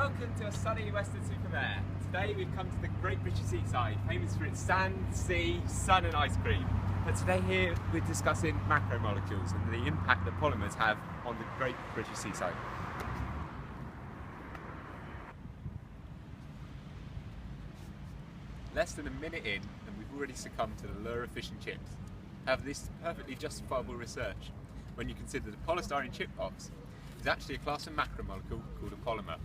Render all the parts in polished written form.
Welcome to a sunny Weston-super-Mare. Today we've come to the Great British Seaside, famous for its sand, sea, sun and ice cream. But today here we're discussing macromolecules and the impact that polymers have on the Great British Seaside. Less than a minute in and we've already succumbed to the lure of fish and chips. However, this is perfectly justifiable research when you consider the polystyrene chip box is actually a class of macromolecule called a polymer.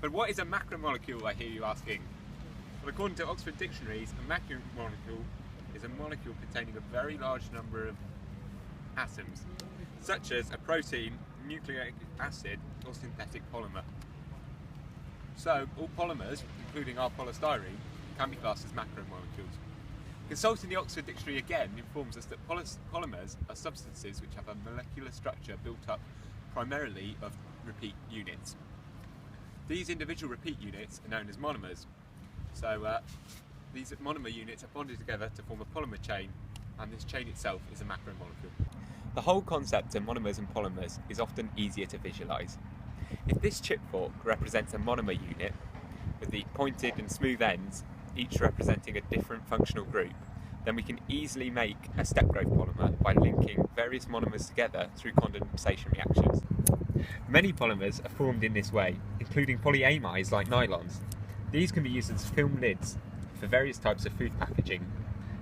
But what is a macromolecule, I hear you asking? Well, according to Oxford dictionaries, a macromolecule is a molecule containing a very large number of atoms, such as a protein, nucleic acid, or synthetic polymer. So, all polymers, including our polystyrene, can be classed as macromolecules. Consulting the Oxford Dictionary again informs us that polymers are substances which have a molecular structure built up primarily of repeat units. These individual repeat units are known as monomers. So these monomer units are bonded together to form a polymer chain, and this chain itself is a macromolecule. The whole concept of monomers and polymers is often easier to visualise. If this chip fork represents a monomer unit, with the pointed and smooth ends, each representing a different functional group, then we can easily make a step growth polymer by linking various monomers together through condensation reactions. Many polymers are formed in this way, including polyamides like nylons. These can be used as film lids for various types of food packaging.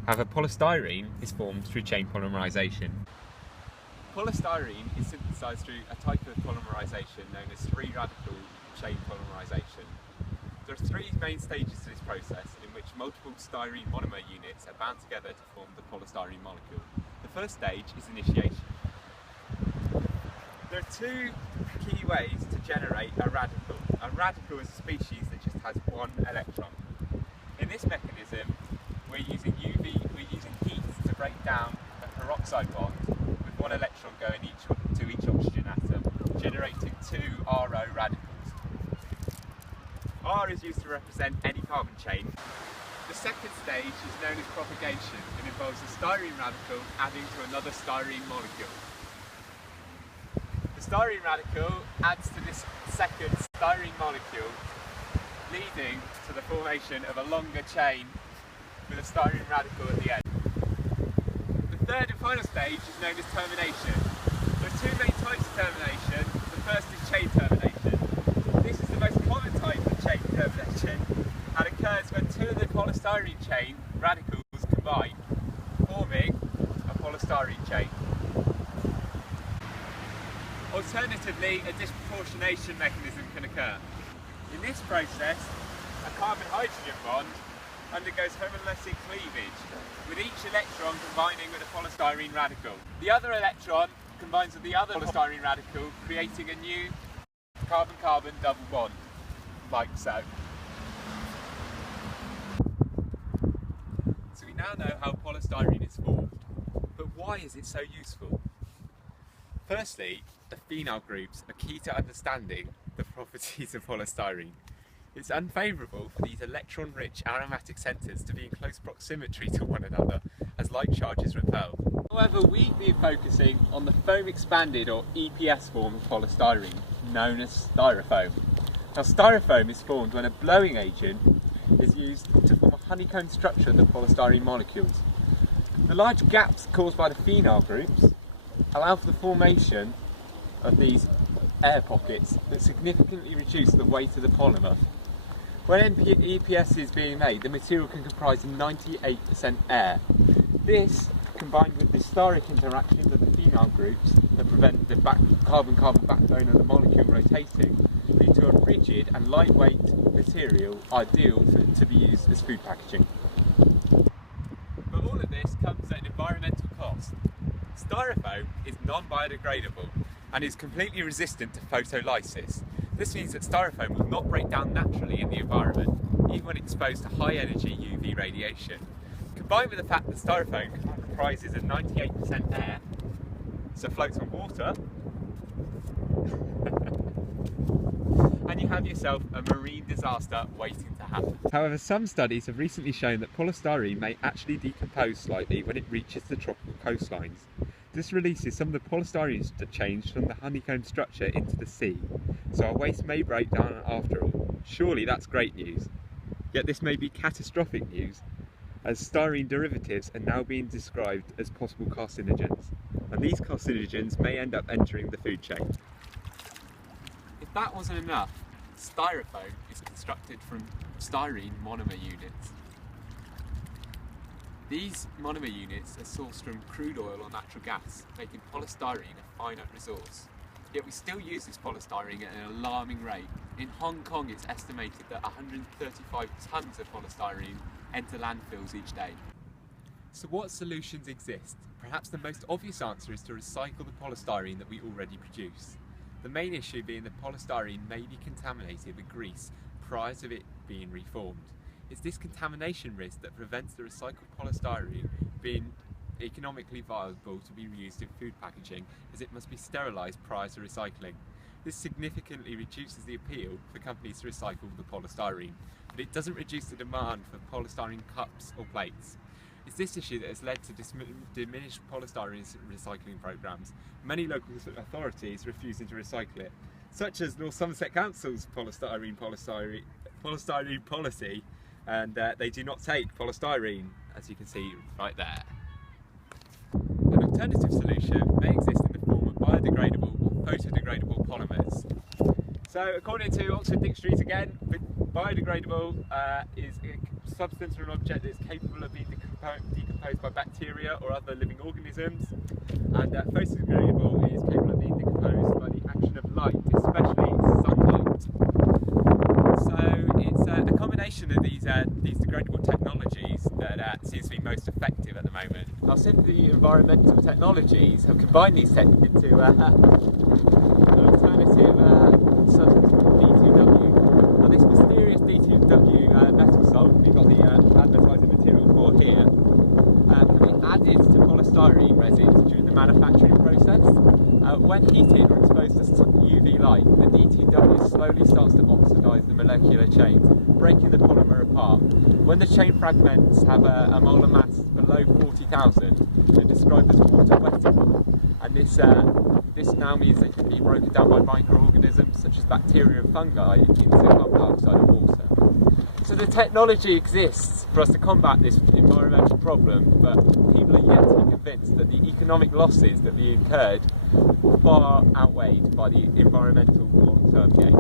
However, polystyrene is formed through chain polymerization. Polystyrene is synthesized through a type of polymerization known as free radical chain polymerization. There are three main stages to this process in which multiple styrene monomer units are bound together to form the polystyrene molecule. The first stage is initiation. There are two key ways to generate a radical. A radical is a species that just has one electron. In this mechanism, we're using heat to break down a peroxide bond with one electron going to each oxygen atom, generating two RO radicals. R is used to represent any carbon chain. The second stage is known as propagation and involves a styrene radical adding to another styrene molecule. The styrene radical adds to this second styrene molecule, leading to the formation of a longer chain with a styrene radical at the end. The third and final stage is known as termination. There are two main types of termination. The first is chain termination. This is the most common type of chain termination and occurs when two of the polystyrene chain radicals combine, forming a polystyrene chain. Alternatively, a disproportionation mechanism can occur. In this process, a carbon-hydrogen bond undergoes homolytic cleavage, with each electron combining with a polystyrene radical. The other electron combines with the other polystyrene radical, creating a new carbon-carbon double bond, like so. So we now know how polystyrene is formed, but why is it so useful? Firstly, the phenyl groups are key to understanding the properties of polystyrene. It's unfavourable for these electron-rich aromatic centres to be in close proximity to one another, as like charges repel. However, we've been focusing on the foam-expanded or EPS form of polystyrene, known as styrofoam. Now, styrofoam is formed when a blowing agent is used to form a honeycomb structure of the polystyrene molecules. The large gaps caused by the phenyl groups allow for the formation of these air pockets that significantly reduce the weight of the polymer. When EPS is being made, the material can comprise 98% air. This, combined with the steric interactions of the phenyl groups that prevent the carbon-carbon backbone of the molecule rotating, lead to a rigid and lightweight material ideal to be used as food packaging. But all of this comes at an environmental cost. Styrofoam is non-biodegradable and is completely resistant to photolysis. This means that styrofoam will not break down naturally in the environment, even when exposed to high energy UV radiation. Combined with the fact that styrofoam comprises of 98% air, so floats on water, and you have yourself a marine disaster waiting to happen. However, some studies have recently shown that polystyrene may actually decompose slightly when it reaches the tropical coastlines. This releases some of the polystyrene chains from the honeycomb structure into the sea, so our waste may break down after all. Surely that's great news. Yet this may be catastrophic news, as styrene derivatives are now being described as possible carcinogens, and these carcinogens may end up entering the food chain. If that wasn't enough, styrofoam is constructed from styrene monomer units. These monomer units are sourced from crude oil or natural gas, making polystyrene a finite resource. Yet we still use this polystyrene at an alarming rate. In Hong Kong, it's estimated that 135 tonnes of polystyrene enter landfills each day. So what solutions exist? Perhaps the most obvious answer is to recycle the polystyrene that we already produce. The main issue being that polystyrene may be contaminated with grease prior to it being reformed. It's this contamination risk that prevents the recycled polystyrene being economically viable to be reused in food packaging, as it must be sterilised prior to recycling. This significantly reduces the appeal for companies to recycle the polystyrene, but it doesn't reduce the demand for polystyrene cups or plates. It's this issue that has led to diminished polystyrene recycling programmes, many local authorities refusing to recycle it, such as North Somerset Council's polystyrene policy, and they do not take polystyrene, as you can see right there. An alternative solution may exist in the form of biodegradable or photodegradable polymers. So according to Oxford Dictionaries again, biodegradable is a substance or an object that is capable of being decomposed by bacteria or other living organisms, and photodegradable is capable of being decomposed by the action of light, especially sunlight. So it's a combination of these degradable technologies that seems to be most effective at the moment. Now, Simply Environmental Technologies have combined these techniques into an alternative substance called D2W. Now, this mysterious D2W metal salt, we've got the advertising material for here, can be added to polystyrene resins during the manufacturing process. When heated or exposed to UV light, the D2W slowly starts to oxidise the molecular chains, breaking the polymer apart. When the chain fragments have a molar mass below 40,000, they're described as water wettable, and this now means they can be broken down by microorganisms such as bacteria and fungi into carbon dioxide and water. So the technology exists for us to combat this environmental problem, but people are yet to be convinced that the economic losses that we incurred far outweighed by the environmental long-term gain.